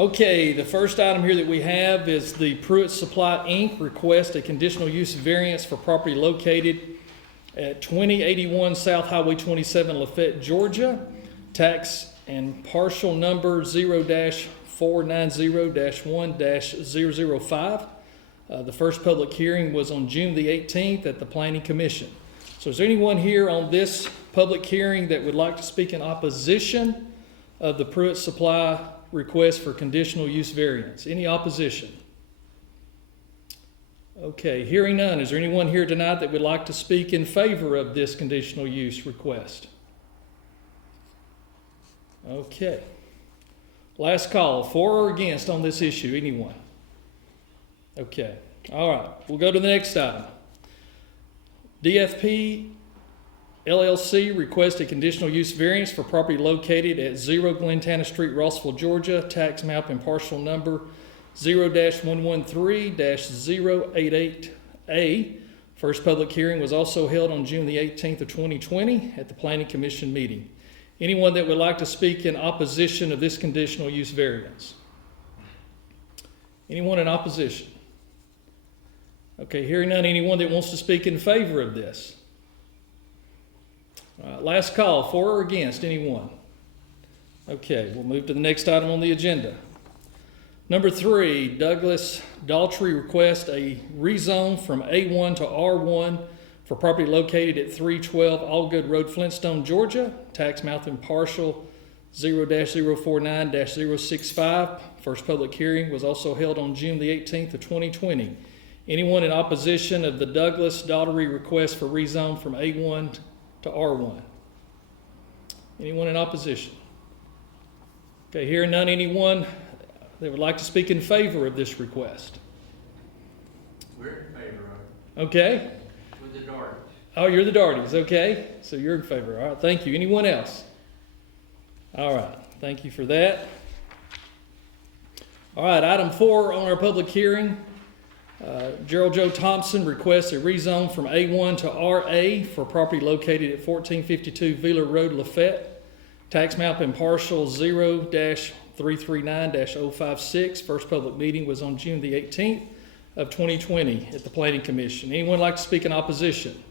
Okay, the first item here that we have is the Pruitt Supply Inc. request a conditional use variance for property located at 2081 South Highway 27, Lafayette, Georgia. Tax and parcel number 0-490-1-005. The first public hearing was on June the 18th at the Planning Commission. So is there anyone here on this public hearing that would like to speak in opposition of the Pruitt Supply request for conditional use variance? Any opposition? Okay, hearing none. Is there anyone here tonight that would like to speak in favor of this conditional use request? Okay. Last call, for or against on this issue, anyone? Okay, all right, we'll go to the next item. DFP LLC requests a conditional use variance for property located at 0 Glentana Street, Rossville, Georgia, tax map and parcel number 0-113-088A. First public hearing was also held on June the 18th of 2020 at the Planning Commission meeting. Anyone that would like to speak in opposition of this conditional use variance? Anyone in opposition? Okay, hearing none. Anyone that wants to speak in favor of this? All right, last call, for or against, anyone? Okay, we'll move to the next item on the agenda. Number 3, Douglas Daltrey requests a rezone from A1 to R1 for property located at 312 Allgood Road, Flintstone, Georgia. Tax map and parcel 0-049-065. First public hearing was also held on June the 18th of 2020. Anyone in opposition of the Douglas Daltrey request for rezone from A1 to R1? Anyone in opposition? Okay, hearing none. Anyone that would like to speak in favor of this request? We're in favor of it. Okay. With the Darties. Oh, you're the Darties. Okay. So you're in favor. All right. Thank you. Anyone else? All right. Thank you for that. All right. Item 4 on our public hearing. Gerald Joe Thompson requests a rezone from A1 to RA for property located at 1452 Wheeler Road, Lafayette. Tax map and parcel 0-339-056. First public meeting was on June the 18th of 2020 at the Planning Commission. Anyone like to speak in opposition?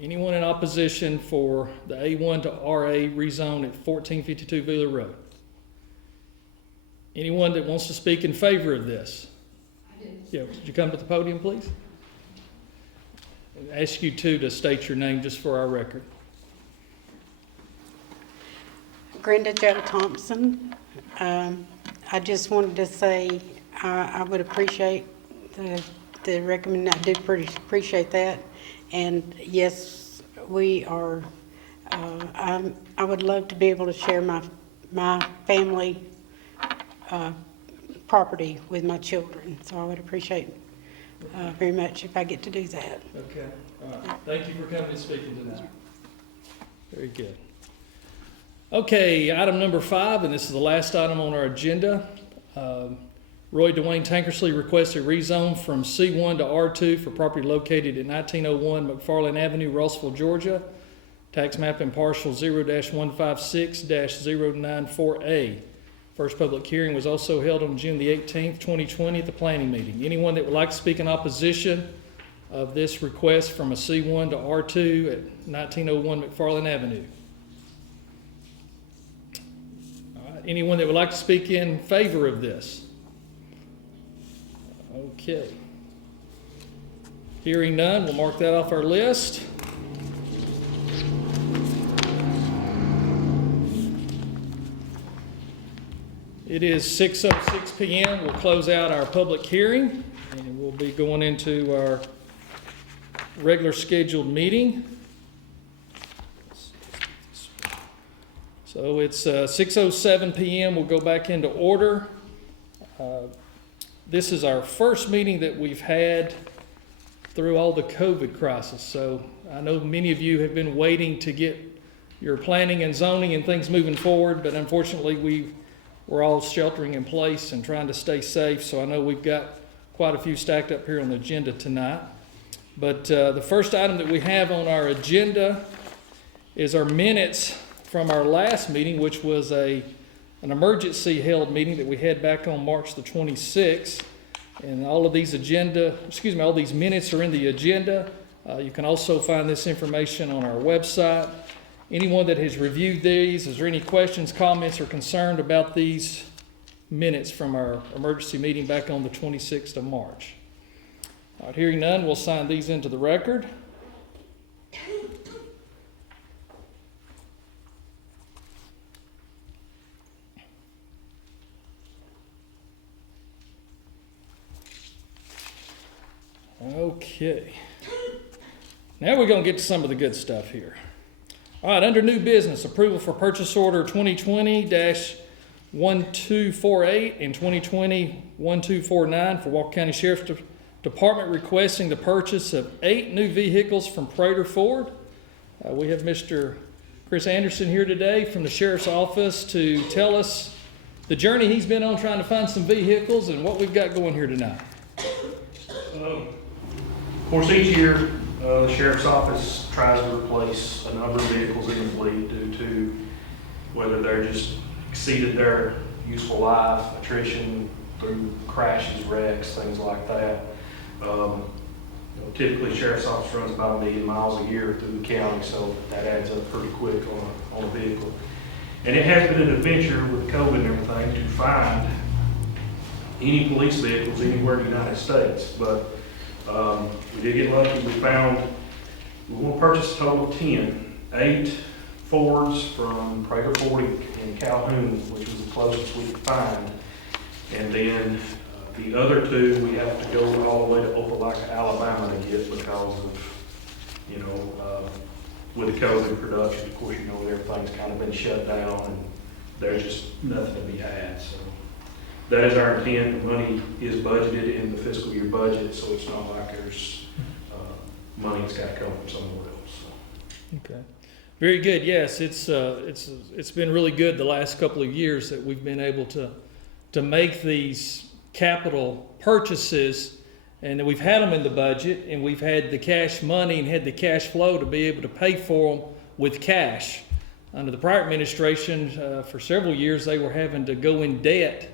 Anyone in opposition for the A1 to RA rezone at 1452 Wheeler Road? Anyone that wants to speak in favor of this? Yeah, would you come to the podium, please? I ask you to state your name just for our record. Brenda Jo Thompson. I just wanted to say I would appreciate the recommend. I do appreciate that, and yes, we are. I would love to be able to share my family property with my children, so I would appreciate very much if I get to do that. Okay. All right. Thank you for coming and speaking tonight. Very good. Okay, item number 5, and this is the last item on our agenda. Roy Dwayne Tankersley requests a rezone from C1 to R2 for property located at 1901 McFarland Avenue, Rossville, Georgia. Tax map and parcel 0-156-094A. First public hearing was also held on June the 18th, 2020 at the planning meeting. Anyone that would like to speak in opposition of this request from a C1 to R2 at 1901 McFarland Avenue? All right. Anyone that would like to speak in favor of this? Okay. Hearing none, we'll mark that off our list. It is 6:06 p.m. We'll close out our public hearing, and we'll be going into our regular scheduled meeting. So it's 6:07 p.m. We'll go back into order. This is our first meeting that we've had through all the COVID crisis. So I know many of you have been waiting to get your planning and zoning and things moving forward, but unfortunately we're all sheltering in place and trying to stay safe. So I know we've got quite a few stacked up here on the agenda tonight. But the first item that we have on our agenda is our minutes from our last meeting, which was a an emergency held meeting that we had back on March the 26th. And all of these all these minutes are in the agenda. You can also find this information on our website. Anyone that has reviewed these, is there any questions, comments, or concerned about these minutes from our emergency meeting back on the 26th of March? All right, hearing none, we'll sign these into the record. Okay. Now we're going to get to some of the good stuff here. All right, under new business, approval for purchase order 2020-1248 and 2020-1249 for Walker County Sheriff's Department requesting the purchase of 8 new vehicles from Prater Ford. We have Mr. Chris Anderson here today from the Sheriff's Office to tell us the journey he's been on trying to find some vehicles and what we've got going here tonight. Of course, each year, the Sheriff's Office tries to replace a number of vehicles in the fleet due to whether they're just exceeded their useful life, attrition through crashes, wrecks, things like that. Typically, Sheriff's Office runs about 1 million miles a year through the county, so that adds up pretty quick on a vehicle. And it has been an adventure with COVID and everything to find any police vehicles anywhere in the United States, but we did get lucky. We want to purchase a total of 8 Fords from Prater Ford in Calhoun, which was the closest we could find. And then the other 2, we have to go all the way to Opelika, Alabama to get because of, with the COVID production, of course, everything's kind of been shut down and there's just nothing to be had. So that is our intent. The money is budgeted in the fiscal year budget, so it's not like there's money that's got to come from somewhere else. So. Okay. Very good. Yes, it's been really good the last couple of years that we've been able to make these capital purchases, and that we've had them in the budget, and we've had the cash money and had the cash flow to be able to pay for them with cash. Under the prior administration, for several years, they were having to go in debt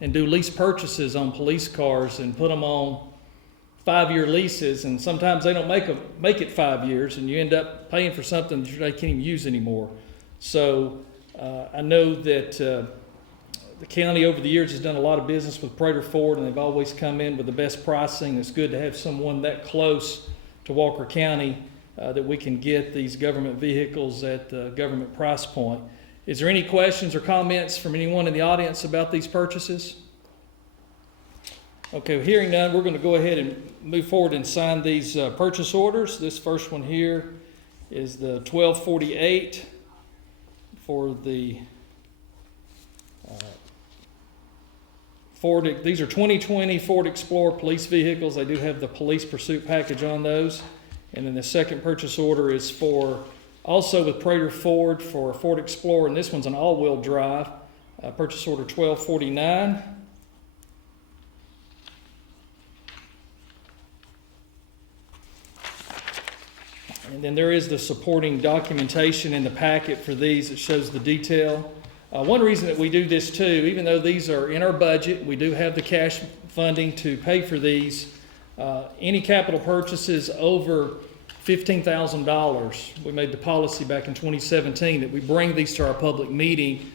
and do lease purchases on police cars and put them on 5-year leases, and sometimes they don't make it 5 years, and you end up paying for something that they can't even use anymore. So I know that the county over the years has done a lot of business with Prater Ford, and they've always come in with the best pricing. It's good to have someone that close to Walker County that we can get these government vehicles at the government price point. Is there any questions or comments from anyone in the audience about these purchases? Okay, hearing none, we're going to go ahead and move forward and sign these purchase orders. This first one here is the 1248 for the Ford. These are 2020 Ford Explorer police vehicles. They do have the police pursuit package on those. And then the second purchase order is for, also with Prater Ford, for a Ford Explorer, and this one's an all-wheel drive. Purchase order 1249. And then there is the supporting documentation in the packet for these that shows the detail. One reason that we do this too, even though these are in our budget, we do have the cash funding to pay for these. Any capital purchases over $15,000, we made the policy back in 2017 that we bring these to our public meeting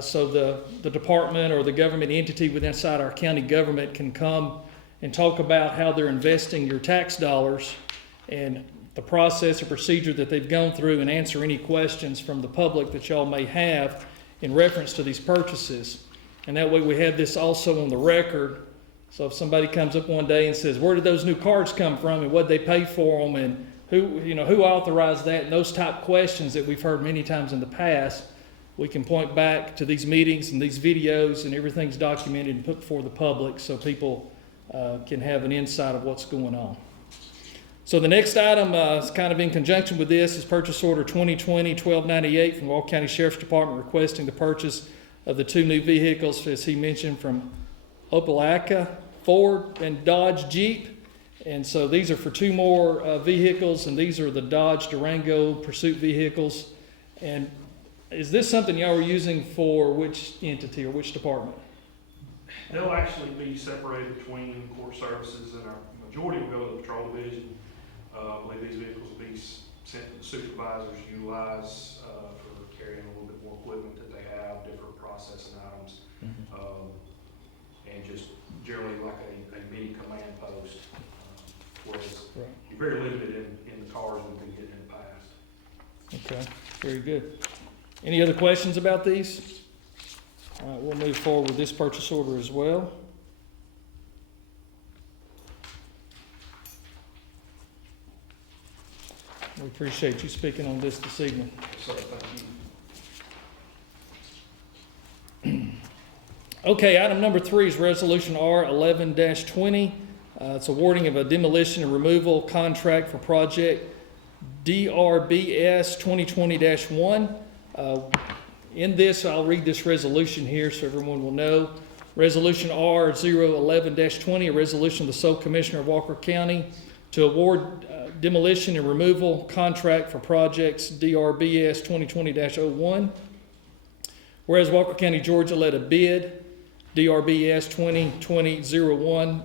so the department or the government entity within inside our county government can come and talk about how they're investing your tax dollars and the process or procedure that they've gone through, and answer any questions from the public that y'all may have in reference to these purchases. And that way we have this also on the record. So if somebody comes up one day and says, where did those new cars come from and what they pay for them, and who authorized that, and those type questions that we've heard many times in the past, we can point back to these meetings and these videos, and everything's documented and put before the public so people can have an insight of what's going on. So the next item is kind of in conjunction with this is purchase order 2020-1298 from the Walker County Sheriff's Department requesting the purchase of the 2 new vehicles, as he mentioned, from Opelika, Ford, and Dodge Jeep. And so these are for 2 more vehicles, and these are the Dodge Durango pursuit vehicles. And is this something y'all are using for which entity or which department? They'll actually be separated between court services, and our majority will go to the patrol division. I believe these vehicles will be sent to the supervisors to utilize for carrying a little bit more equipment that they have, different processing items, and just generally like a mini command post. Whereas Right. you're very limited in the cars we've been getting in the past. Okay, very good. Any other questions about these? All right, we'll move forward with this purchase order as well. We appreciate you speaking on this evening. So thank you. Okay, item number 3 is Resolution R 11-20. It's awarding of a demolition and removal contract for project DRBS 2020-1. In this, I'll read this resolution here so everyone will know. Resolution R 011-20, a resolution of the sole commissioner of Walker County to award demolition and removal contract for projects DRBS 2020-01. Whereas Walker County, Georgia led a bid, DRBS 2020-01,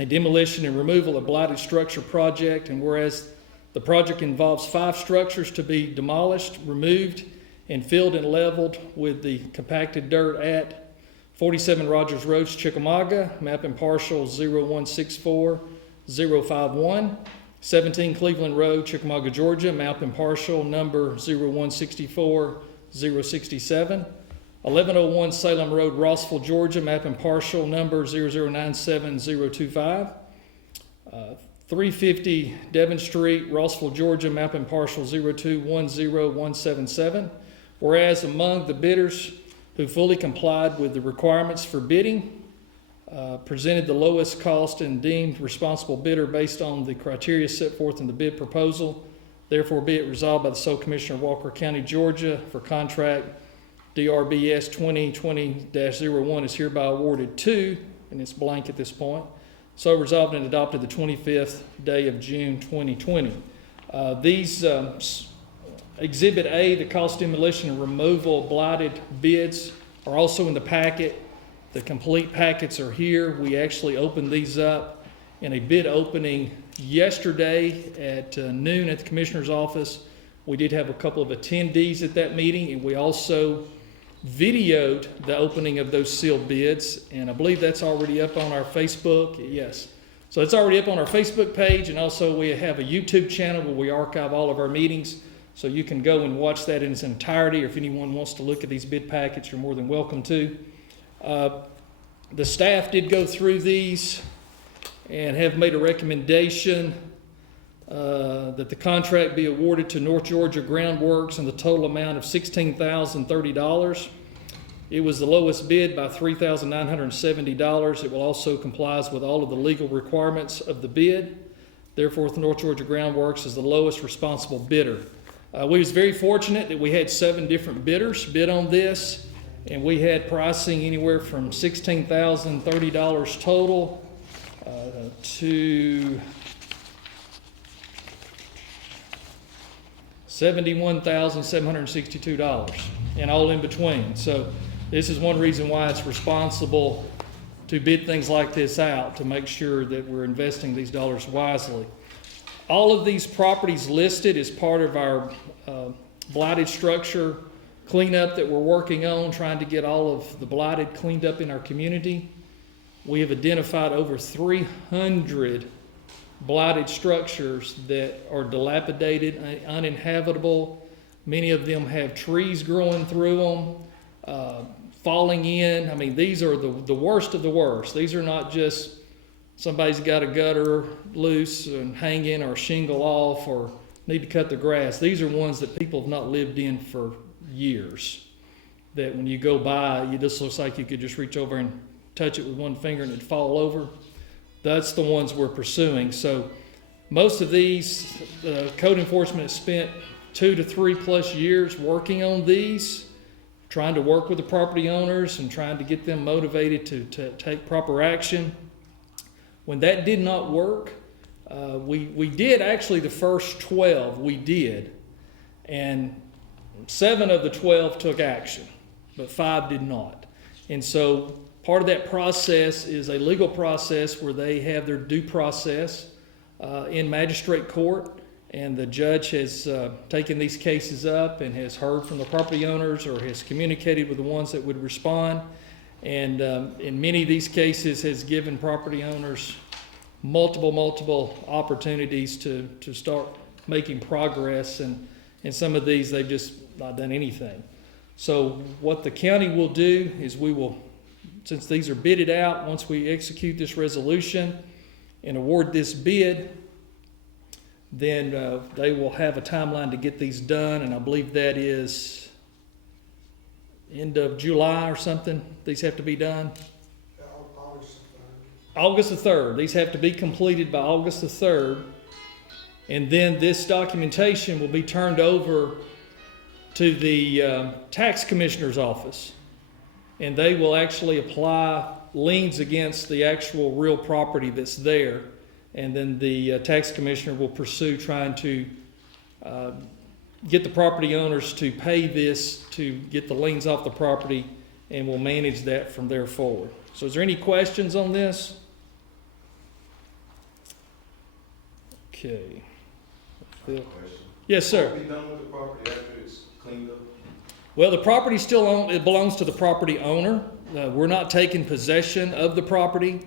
a demolition and removal of blighted structure project, and whereas the project involves 5 structures to be demolished, removed, and filled and leveled with the compacted dirt at 47 Rogers Road, Chickamauga, map and parcel 0164051, 17 Cleveland Road, Chickamauga, Georgia, map and parcel number 0164067, 1101 Salem Road, Rossville, Georgia, map and parcel number 0097025, 350 Devon Street, Rossville, Georgia, map and parcel 0210177. Whereas among the bidders who fully complied with the requirements for bidding, presented the lowest cost and deemed responsible bidder based on the criteria set forth in the bid proposal, therefore be it resolved by the sole commissioner of Walker County, Georgia, for contract DRBS 2020-01 is hereby awarded to, and it's blank at this point, so resolved and adopted the 25th day of June 2020. These Exhibit A, the cost demolition and removal blighted bids, are also in the packet. The complete packets are here. We actually opened these up in a bid opening yesterday at noon at the commissioner's office. We did have a couple of attendees at that meeting, and we also videoed the opening of those sealed bids, and I believe that's already up on our Facebook. Yes. So it's already up on our Facebook page, and also we have a YouTube channel where we archive all of our meetings, so you can go and watch that in its entirety, or if anyone wants to look at these bid packets, you're more than welcome to. The staff did go through these and have made a recommendation that the contract be awarded to North Georgia Groundworks in the total amount of $16,030. It was the lowest bid by $3,970. It will also complies with all of the legal requirements of the bid. Therefore, North Georgia Groundworks is the lowest responsible bidder. We was very fortunate that we had 7 different bidders bid on this, and we had pricing anywhere from $16,030 total to $71,762 and all in between. So this is one reason why it's responsible to bid things like this out, to make sure that we're investing these dollars wisely. All of these properties listed as part of our blighted structure cleanup that we're working on, trying to get all of the blighted cleaned up in our community. We have identified over 300 blighted structures that are dilapidated, uninhabitable. Many of them have trees growing through them, falling in. I mean, these are the worst of the worst. These are not just somebody's got a gutter loose and hanging or shingle off or need to cut the grass. These are ones that people have not lived in for years, that when you go by, it just looks like you could just reach over and touch it with one finger and it'd fall over. That's the ones we're pursuing. So most of these, code enforcement has spent 2 to 3 plus years working on these, trying to work with the property owners and trying to get them motivated to take proper action. When that did not work, we did actually the first 12, we did. And 7 of the 12 took action, but 5 did not. And so part of that process is a legal process where they have their due process in magistrate court, and the judge has taken these cases up and has heard from the property owners or has communicated with the ones that would respond. And in many of these cases has given property owners multiple opportunities to start making progress, and in some of these they've just not done anything. So what the county will do is we will, since these are bidded out, once we execute this resolution and award this bid, then they will have a timeline to get these done, and I believe that is end of July or something. These have to be done. August the 3rd. These have to be completed by August the 3rd. And then this documentation will be turned over to the tax commissioner's office. And they will actually apply liens against the actual real property that's there. And then the tax commissioner will pursue trying to get the property owners to pay this to get the liens off the property, and will manage that from there forward. So is there any questions on this? Okay. Phil? Yes, sir. What will be done with the property after it's cleaned up? Well, the property still it belongs to the property owner. We're not taking possession of the property.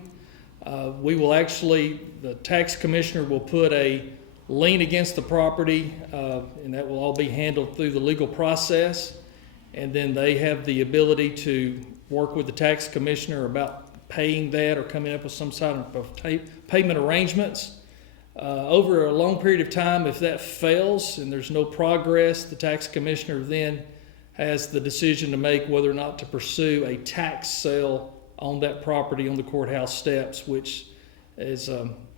We will actually, the tax commissioner will put a lien against the property, and that will all be handled through the legal process. And then they have the ability to work with the tax commissioner about paying that or coming up with some sort of payment arrangements. Over a long period of time, if that fails and there's no progress, the tax commissioner then has the decision to make whether or not to pursue a tax sale on that property on the courthouse steps, which is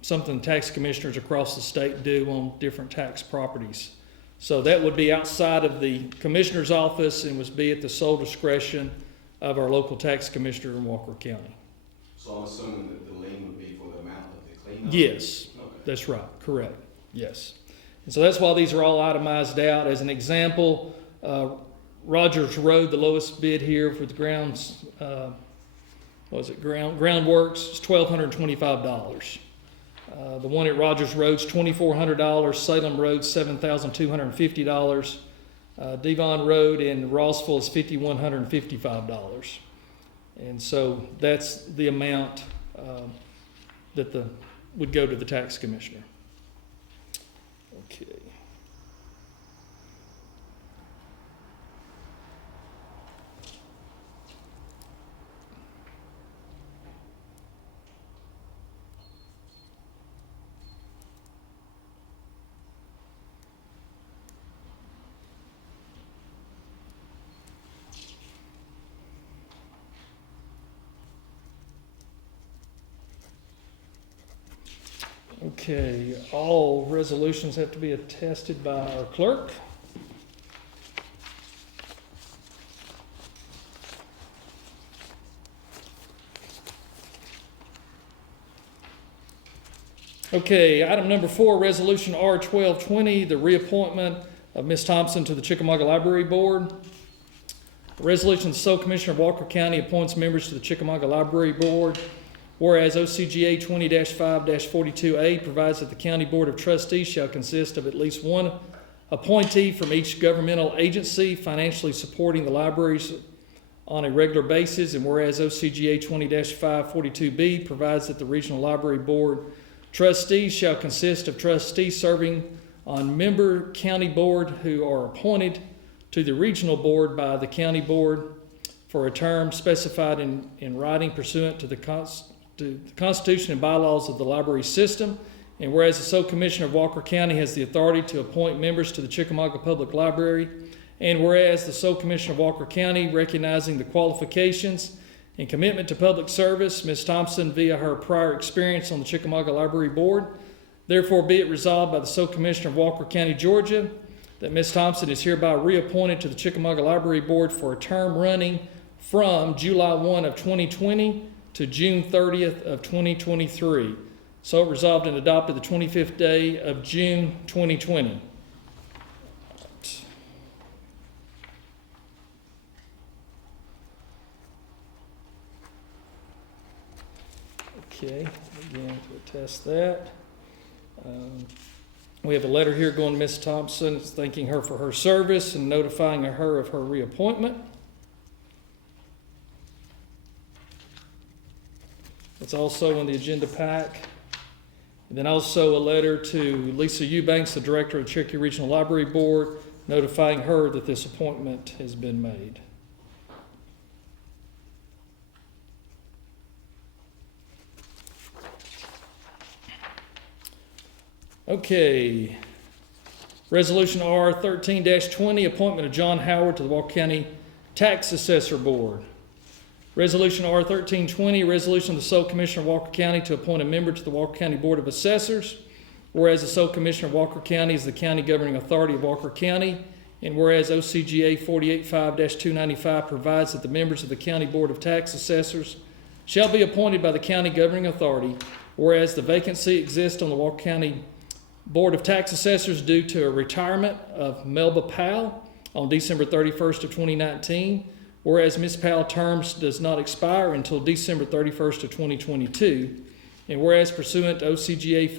something tax commissioners across the state do on different tax properties. So that would be outside of the commissioner's office and would be at the sole discretion of our local tax commissioner in Walker County. So I'm assuming that the lien would be for the amount of the cleanup? Yes, Okay. that's right, correct, yes. And so that's why these are all itemized out. As an example, Rogers Road, the lowest bid here for the grounds, groundworks is $1,225. The one at Rogers Road's $2,400. Salem Road, $7,250. Devon Road in Rossville is $5,155. And so that's the amount that would go to the tax commissioner. Okay. Okay, all resolutions have to be attested by our clerk. Okay, item number 4, resolution R-1220, the reappointment of Ms. Thompson to the Chickamauga Library Board. The resolution of the Sole Commissioner of Walker County appoints members to the Chickamauga Library Board. Whereas OCGA 20-5-42A provides that the County Board of Trustees shall consist of at least one appointee from each governmental agency financially supporting the libraries on a regular basis. And whereas OCGA 20-542B provides that the Regional Library Board trustees shall consist of trustees serving on member county board who are appointed to the regional board by the county board for a term specified in writing pursuant to the Constitution and bylaws of the library system. And whereas the Sole Commissioner of Walker County has the authority to appoint members to the Chickamauga Public Library, and whereas the Sole Commissioner of Walker County, recognizing the qualifications and commitment to public service, Ms. Thompson, via her prior experience on the Chickamauga Library Board, therefore be it resolved by the Sole Commissioner of Walker County, Georgia, that Ms. Thompson is hereby reappointed to the Chickamauga Library Board for a term running from July 1 of 2020 to June 30th of 2023. So resolved and adopted the 25th day of June 2020. Okay, again, to attest that. We have a letter here going to Ms. Thompson, thanking her for her service and notifying her of her reappointment. It's also in the agenda pack. And then also a letter to Lisa Eubanks, the Director of the Cherokee Regional Library Board, notifying her that this appointment has been made. Okay. Resolution R 13-20, appointment of John Howard to the Walker County Tax Assessor Board. Resolution R 13-20, resolution of the sole commissioner of Walker County to appoint a member to the Walker County Board of Assessors. Whereas the sole commissioner of Walker County is the county governing authority of Walker County, and whereas OCGA 48.5-295 provides that the members of the County Board of Tax Assessors shall be appointed by the county governing authority, whereas the vacancy exists on the Walker County Board of Tax Assessors due to a retirement of Melba Powell on December 31st of 2019, whereas Ms. Powell's terms does not expire until December 31st of 2022, and whereas pursuant to OCGA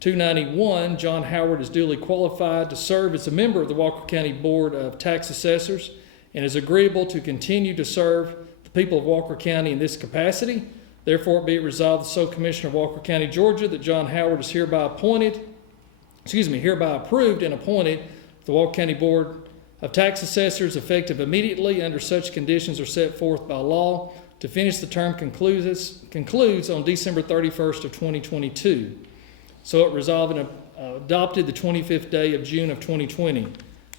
48-5-291, John Howard is duly qualified to serve as a member of the Walker County Board of Tax Assessors and is agreeable to continue to serve the people of Walker County in this capacity. Therefore, be it resolved, the sole commissioner of Walker County, Georgia, that John Howard is hereby approved and appointed to the Walker County Board of Tax Assessors effective immediately under such conditions are set forth by law to finish the term concludes on December 31st of 2022. So it resolved and adopted the 25th day of June of 2020.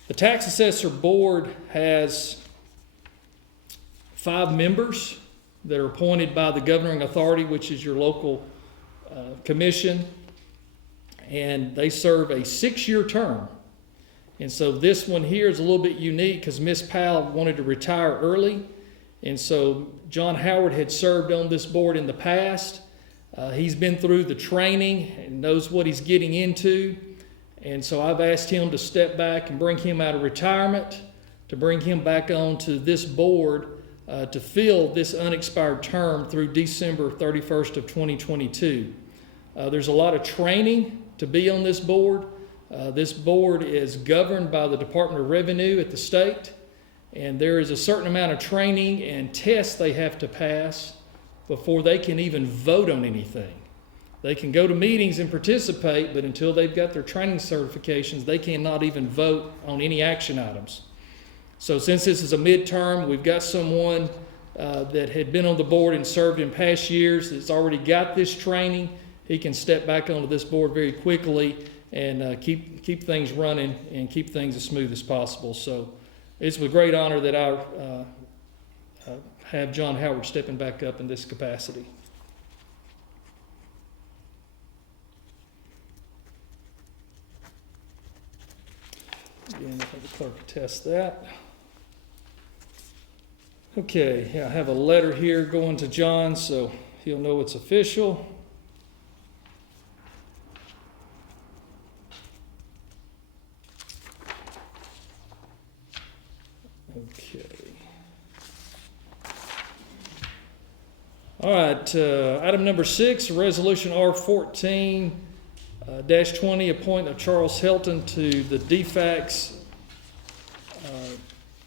The Tax Assessor Board has 5 members that are appointed by the governing authority, which is your local commission, and they serve a 6-year term. And so this one here is a little bit unique because Ms. Powell wanted to retire early, and so John Howard had served on this board in the past. He's been through the training and knows what he's getting into, and so I've asked him to step back and bring him out of retirement, to bring him back onto this board to fill this unexpired term through December 31st of 2022. There's a lot of training to be on this board. This board is governed by the Department of Revenue at the state, and there is a certain amount of training and tests they have to pass before they can even vote on anything. They can go to meetings and participate, but until they've got their training certifications, they cannot even vote on any action items. So since this is a midterm, we've got someone that had been on the board and served in past years that's already got this training. He can step back onto this board very quickly and keep things running and keep things as smooth as possible. So it's with great honor that I have John Howard stepping back up in this capacity. Again, I'll have the clerk attest that. Okay, yeah, I have a letter here going to John, so he'll know it's official. Okay. All right, item number 6, resolution R14-20, appointment of Charles Helton to the DFCS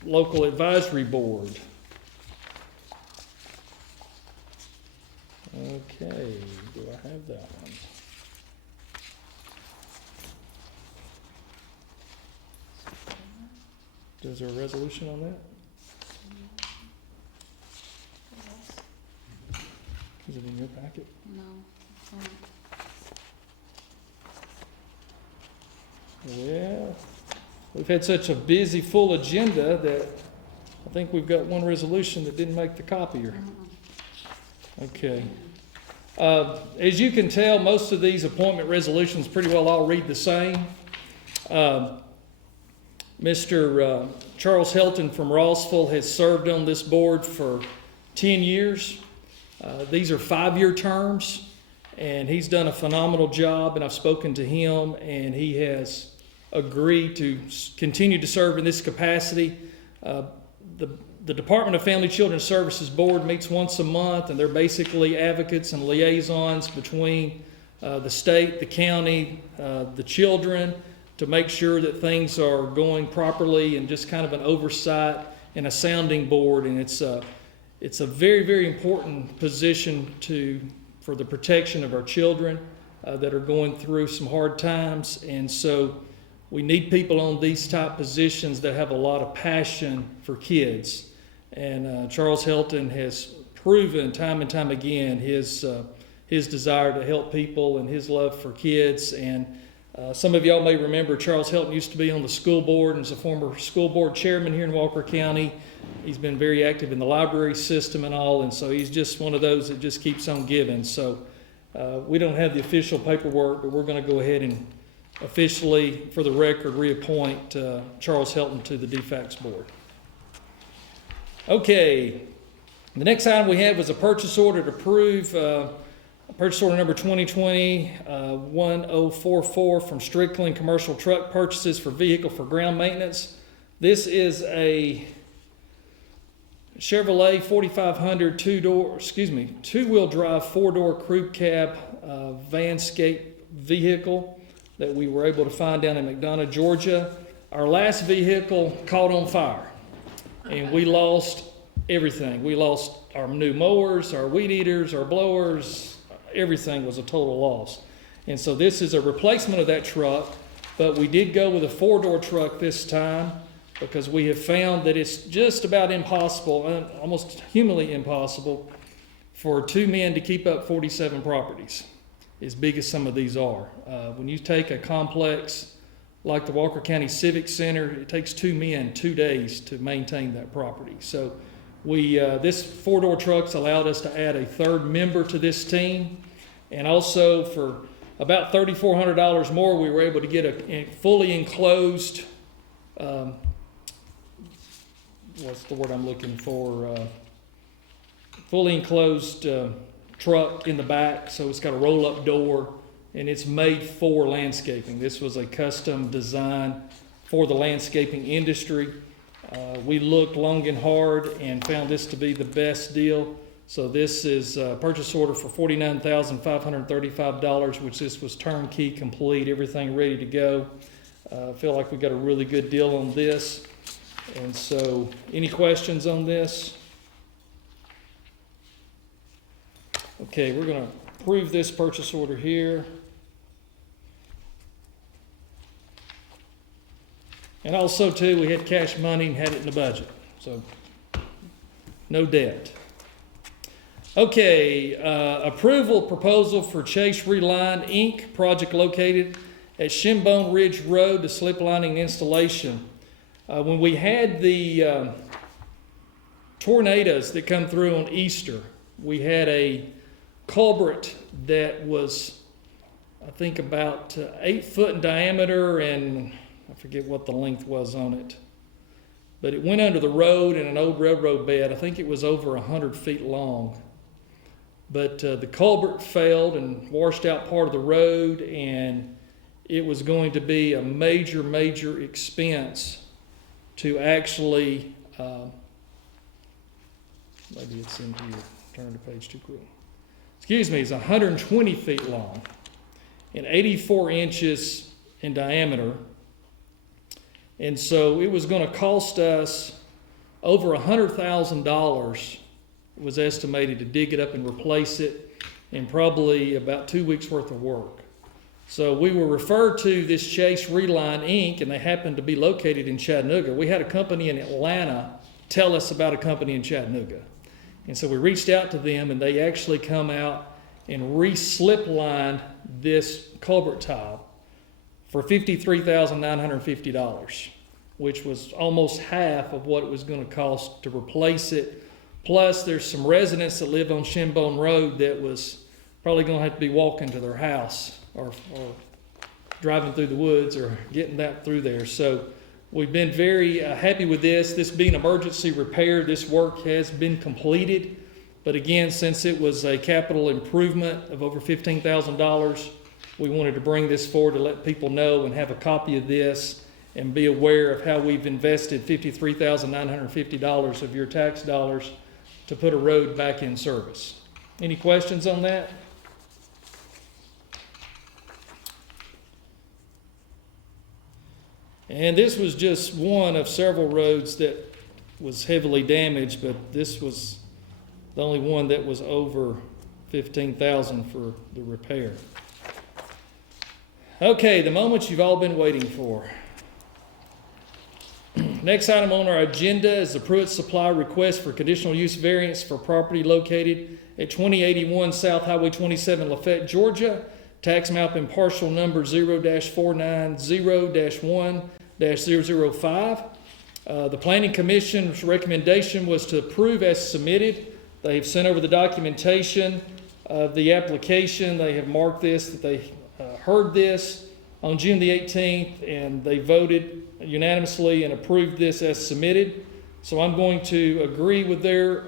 Local Advisory Board. Okay, do I have that one? Is there a resolution on that? Is it in your packet? No. Well, we've had such a busy, full agenda that I think we've got one resolution that didn't make the copier. Okay. As you can tell, most of these appointment resolutions pretty well all read the same. Mr. Charles Helton from Rossville has served on this board for 10 years. These are 5-year terms, and he's done a phenomenal job, and I've spoken to him, and he has agreed to continue to serve in this capacity. The The Department of Family Children Services Board meets once a month, and they're basically advocates and liaisons between the state, the county, the children, to make sure that things are going properly, and just kind of an oversight and a sounding board. And it's a very, very important position for the protection of our children that are going through some hard times. And so we need people on these type positions that have a lot of passion for kids. And Charles Helton has proven time and time again his desire to help people and his love for kids. And some of y'all may remember Charles Helton used to be on the school board and is a former school board chairman here in Walker County. He's been very active in the library system and all, and so he's just one of those that just keeps on giving. So we don't have the official paperwork, but we're going to go ahead and officially, for the record, reappoint Charles Helton to the DFCS board. Okay, the next item we have was a purchase order to approve purchase order number 2020-1044 from Strickland Commercial Truck Purchases for Vehicle for Ground Maintenance. This is a Chevrolet 4500 two-wheel drive, four-door crew cab vanscape vehicle that we were able to find down in McDonough, Georgia. Our last vehicle caught on fire, and we lost everything. We lost our new mowers, our weed eaters, our blowers. Everything was a total loss. And so this is a replacement of that truck, but we did go with a four-door truck this time because we have found that it's just about impossible, almost humanly impossible, for two men to keep up 47 properties, as big as some of these are. When you take a complex like the Walker County Civic Center, it takes two men 2 days to maintain that property. So this four-door truck's allowed us to add a third member to this team, and also for about $3,400 more, we were able to get a fully enclosed, what's the word I'm looking for? Fully enclosed truck in the back, so it's got a roll-up door, and it's made for landscaping. This was a custom design for the landscaping industry. We looked long and hard and found this to be the best deal. So this is a purchase order for $49,535, which this was turnkey complete, everything ready to go. I feel like we got a really good deal on this. And so, any questions on this? Okay, we're going to approve this purchase order here. And also, too, we had cash money and had it in the budget. So, no debt. Okay, approval proposal for Chase Reline, Inc., project located at Shinbone Ridge Road, the slip lining installation. When we had the tornadoes that come through on Easter, we had a culvert that was, I think, about 8 foot in diameter, and I forget what the length was on it. But it went under the road in an old railroad bed. I think it was over 100 feet long. But the culvert failed and washed out part of the road, and it was going to be a major, major expense to actually, maybe it's in here, turn the page too quick. Excuse me, it's 120 feet long and 84 inches in diameter. And so it was going to cost us over $100,000. It was estimated to dig it up and replace it in probably about 2 weeks worth of work. So we were referred to this Chase Reline, Inc., and they happened to be located in Chattanooga. We had a company in Atlanta tell us about a company in Chattanooga. And so we reached out to them, and they actually come out and re-slip lined this culvert tile for $53,950, which was almost half of what it was going to cost to replace it. Plus, there's some residents that live on Shinbone Road that was probably going to have to be walking to their house or driving through the woods or getting that through there. So we've been very happy with this. This being emergency repair, this work has been completed. But again, since it was a capital improvement of over $15,000, we wanted to bring this forward to let people know and have a copy of this. and be aware of how we've invested $53,950 of your tax dollars to put a road back in service. Any questions on that? And this was just one of several roads that was heavily damaged, but this was the only one that was over $15,000 for the repair. Okay, the moment you've all been waiting for. Next item on our agenda is the Pruitt Supply request for conditional use variance for property located at 2081 South Highway 27, Lafayette, Georgia. Tax map and parcel number 0-490-1-005. The Planning Commission's recommendation was to approve as submitted. They have sent over the documentation of the application. They have marked this, that they heard this on June the 18th, and they voted unanimously and approved this as submitted. So I'm going to agree with their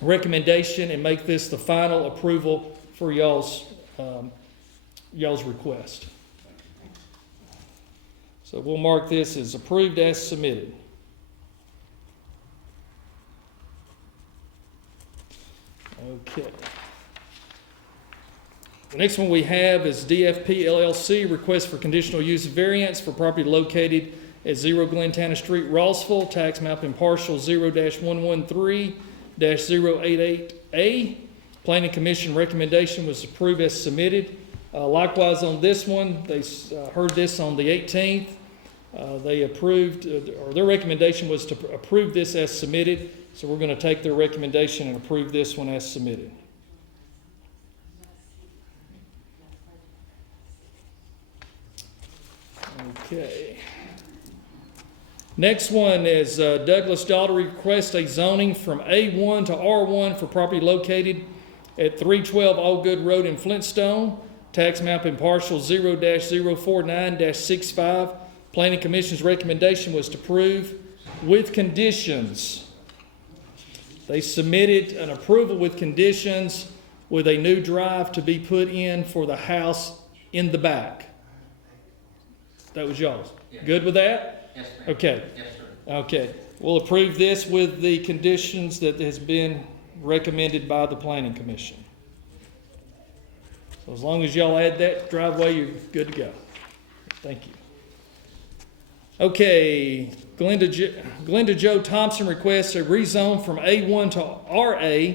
recommendation and make this the final approval for y'all's request. So we'll mark this as approved as submitted. Okay. The next one we have is DFP LLC, request for conditional use variance for property located at 0 Glen Tanner Street, Rossville, tax map and parcel 0-113-088A. Planning Commission recommendation was approved as submitted. Likewise on this one, they heard this on the 18th. They approved, or their recommendation was to approve this as submitted. So we're going to take their recommendation and approve this one as submitted. Okay. Next one is Douglas Daugherty requests a zoning from A1 to R1 for property located at 312 Allgood Road in Flintstone. Tax map and parcel 0-049-65. Planning Commission's recommendation was to approve with conditions. They submitted an approval with conditions with a new drive to be put in for the house in the back. That was y'all's. Yeah. Good with that? Yes, ma'am. Okay. Yes, sir. Okay. We'll approve this with the conditions that has been recommended by the Planning Commission. So as long as y'all add that driveway, you're good to go. Thank you. Okay, Glenda Jo Thompson requests a rezone from A1 to RA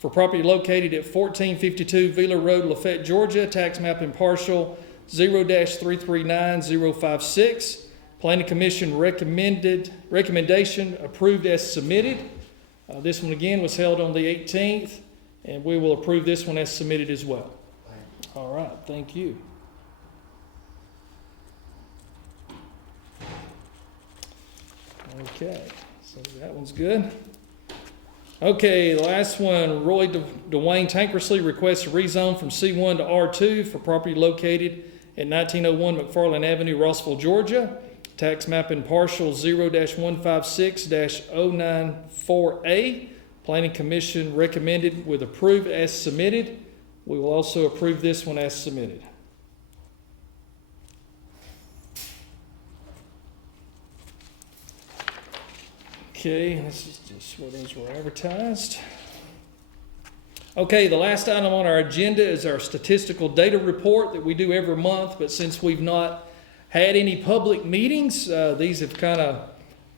for property located at 1452 Wheeler Road, Lafayette, Georgia. Tax map and parcel 0-339056. Planning Commission recommendation approved as submitted. This one again was held on the 18th, and we will approve this one as submitted as well. All right, thank you. Okay, so that one's good. Okay, the last one, Roy Dwayne Tankersley requests a rezone from C1 to R2 for property located at 1901 McFarland Avenue, Rossville, Georgia. Tax map and parcel 0-156-094A. Planning Commission recommended with approved as submitted. We will also approve this one as submitted. Okay, this is just where those were advertised. Okay, the last item on our agenda is our statistical data report that we do every month, but since we've not had any public meetings, these have kind of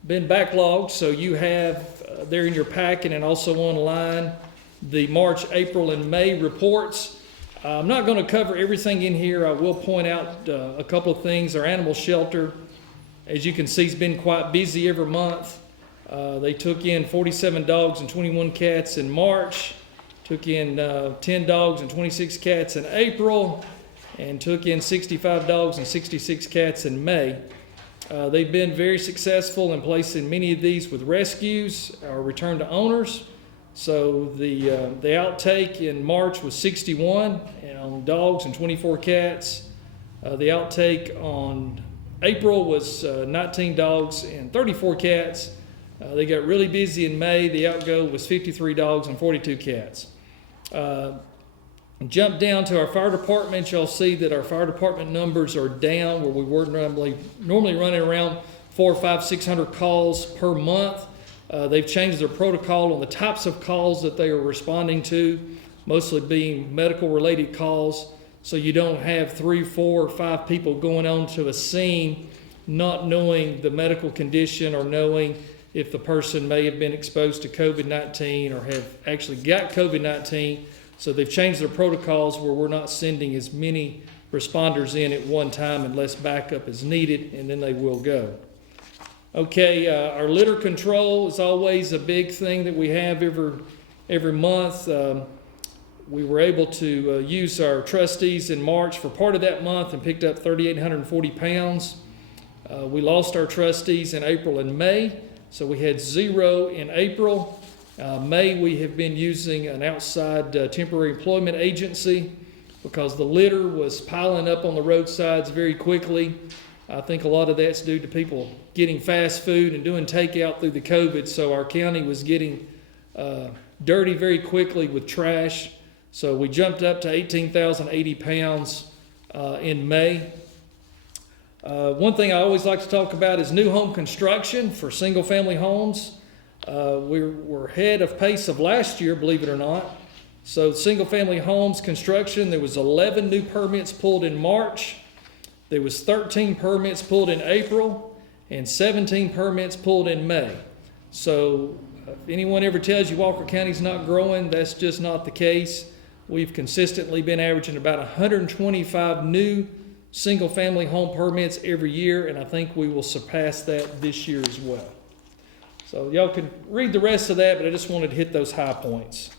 been backlogged, so you have there in your packet and also online the March, April, and May reports. I'm not going to cover everything in here. I will point out a couple of things. Our animal shelter, as you can see, has been quite busy every month. They took in 47 dogs and 21 cats in March, took in 10 dogs and 26 cats in April, and took in 65 dogs and 66 cats in May. They've been very successful in placing many of these with rescues or return to owners. So the outtake in March was 61 on dogs and 24 cats. The outtake on April was 19 dogs and 34 cats. They got really busy in May. The outgo was 53 dogs and 42 cats. Jump down to our fire department, you'll see that our fire department numbers are down where we were normally running around 400, 500, 600 calls per month. They've changed their protocol on the types of calls that they are responding to, mostly being medical related calls. So you don't have 3, 4, or 5 people going on to a scene not knowing the medical condition or knowing if the person may have been exposed to COVID-19 or have actually got COVID-19. So they've changed their protocols where we're not sending as many responders in at one time unless backup is needed, and then they will go. Okay, our litter control is always a big thing that we have every month. We were able to use our trustees in March for part of that month and picked up 3,840 pounds. We lost our trustees in April and May, so we had 0 in April. May, we have been using an outside temporary employment agency because the litter was piling up on the roadsides very quickly. I think a lot of that's due to people getting fast food and doing takeout through the COVID, so our county was getting dirty very quickly with trash. So we jumped up to 18,080 pounds in May. One thing I always like to talk about is new home construction for single-family homes. We're ahead of pace of last year, believe it or not. So single-family homes construction, there was 11 new permits pulled in March. There was 13 permits pulled in April and 17 permits pulled in May. So if anyone ever tells you Walker County's not growing, that's just not the case. We've consistently been averaging about 125 new single-family home permits every year, and I think we will surpass that this year as well. So y'all can read the rest of that, but I just wanted to hit those high points.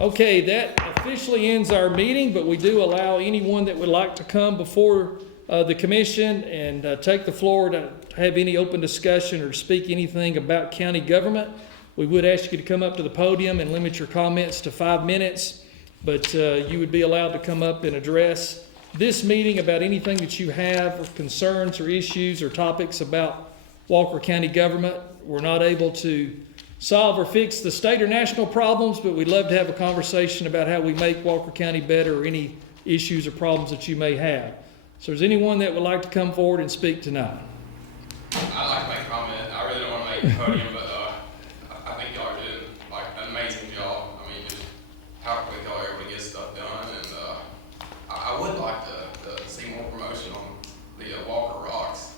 Okay, that officially ends our meeting, but we do allow anyone that would like to come before the commission and take the floor to have any open discussion or speak anything about county government. We would ask you to come up to the podium and limit your comments to 5 minutes, but you would be allowed to come up and address this meeting about anything that you have, or concerns or issues or topics about Walker County government. We're not able to solve or fix the state or national problems, but we'd love to have a conversation about how we make Walker County better or any issues or problems that you may have. So is anyone that would like to come forward and speak tonight? I'd like to make a comment. I really don't want to make a podium, but I think y'all are doing like an amazing job. I mean, just how quick y'all are able to get stuff done, and I would like to see more promotion on the Walker Rocks,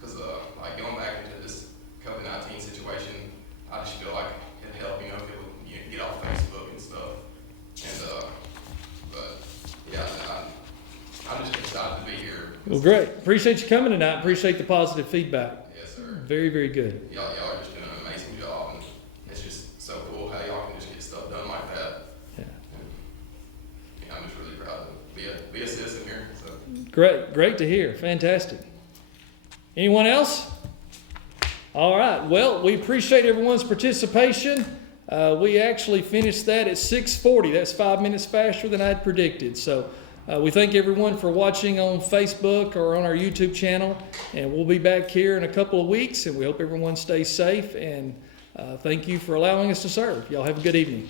because like going back into this COVID-19 situation, I just feel like it'd help, if it would get off Facebook and stuff. And but yeah, I'm just excited to be here. Well, great. Appreciate you coming tonight. Appreciate the positive feedback. Yes, sir. Very, very good. Y'all are just doing an amazing job, and it's just so cool how y'all can just get stuff done like that. Yeah. And I'm just really proud to be a citizen here. So. Great to hear. Fantastic. Anyone else? All right. Well, we appreciate everyone's participation. We actually finished that at 6:40. That's 5 minutes faster than I had predicted. So we thank everyone for watching on Facebook or on our YouTube channel. And we'll be back here in a couple of weeks. And we hope everyone stays safe. And thank you for allowing us to serve. Y'all have a good evening.